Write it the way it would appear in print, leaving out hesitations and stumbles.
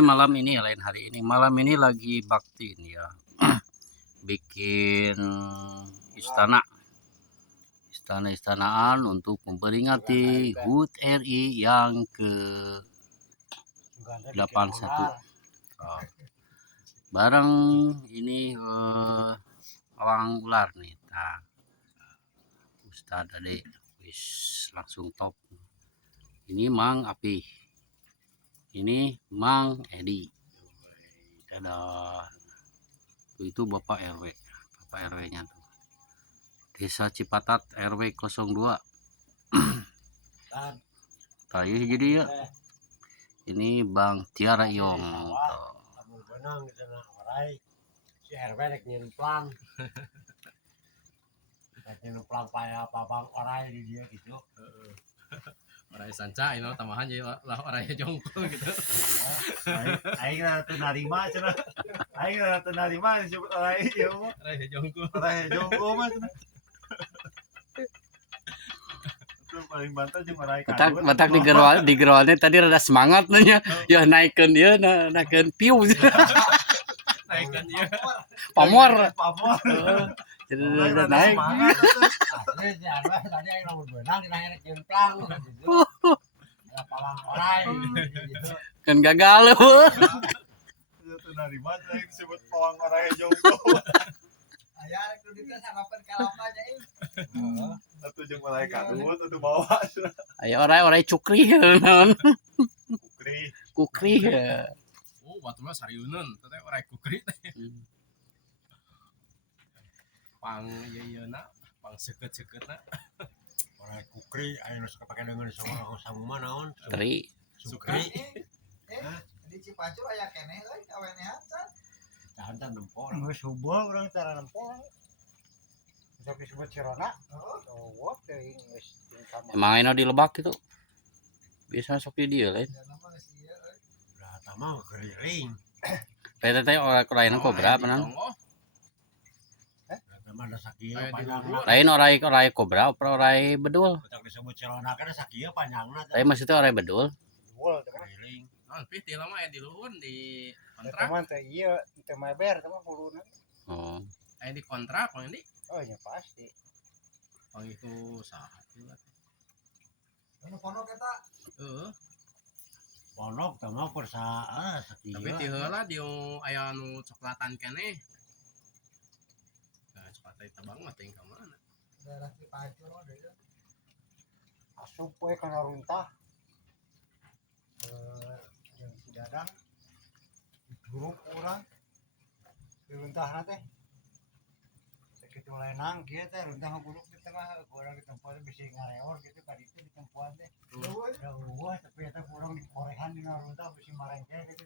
malam ini ya, lain hari ini. Malam ini lagi bakti ini ya. Bikin istana-istanaan untuk memperingati HUT RI yang ke-81. Bareng ini awang ular nih. Nah, Ustadz Ade wis langsung top. Ini Mang Api. Ini Mang Edi. Dadah. Itu Bapak RW. Bapak RW-nya tuh. Desa Cipatat RW 02. Tadi jadi ya. Ini Bang Tiara Yong. Si RW rek nyemplang. Rek nyemplang paya babang orai di dia gitu. Orai sanca ini tambahan jadi lah orai jongkol gitu. Aing na teu narima cenah. Aing na teu narima disebut orai ieu mah. Orai jongkol. Orai jongkol mah cenah. Itu paling banter jeung orai kadut. Batak di gerwalnya tadi rada semangat nya. Ya naikeun ieu naikeun piu. Naikkan dia. Pamor. Jadi udah naik. Asli si RW tadi aing rambut beunang dina rek nyemplang gitu. Ya palang orai gitu. Kan gagal loh. Itu narima teh disebut pawang orai jongkol. Aya rek nu dieu sangapeun kalapa aja ieu. Heeh. Atuh jeung orai kadut atuh bawa. Aya orai cukri naon. Kukri. Oh, batu mah sarieuneun, teh orai kukri teh. Pang yeuna, pang seukeut-seukeutna. Orai kukri aya nu kapake dengan sama naon? Sukri. Di Cipacur aya keneh euy kawenehan can. Jantan nempol. Geus hubul urang cara nempol. Sok disebut Cirona. Oh, teuing geus Emang eno di Lebak itu. Biasa sok di dieu lain. Lah tamah keriring. PTT orang kok berapa nan? Tamah ada sakieu panjangna. Lain orai kobra, orai bedul. Sok disebut Cirona kana sakieu panjangna. Tapi maksudnya orai bedul. Bedul keriring. Naon pih lama aya di luhur di kontrak. Teman teh ieu teu meber teman kuluna. Oh. Aya di kontrak pang ini. Oh nya pasti. Pang itu saha juga. Anu pondok eta. Heeh. Pondok tamah persaa sakieu. Tapi ti heula di aya anu coklatan keneh. Nah, coklat teh tabang mah teh ka mana? Daerah Cipacur mah deui. Asup we kana runtah. Yang si Dadang grup orang di runtahna teh. Sakitu lenang kieu teh runtah guruk di tengah urang di tempat bisa ngareor gitu ka ditu di tempat teh. Eueuh tapi eta urang di korehan dina runtah bisi marengke gitu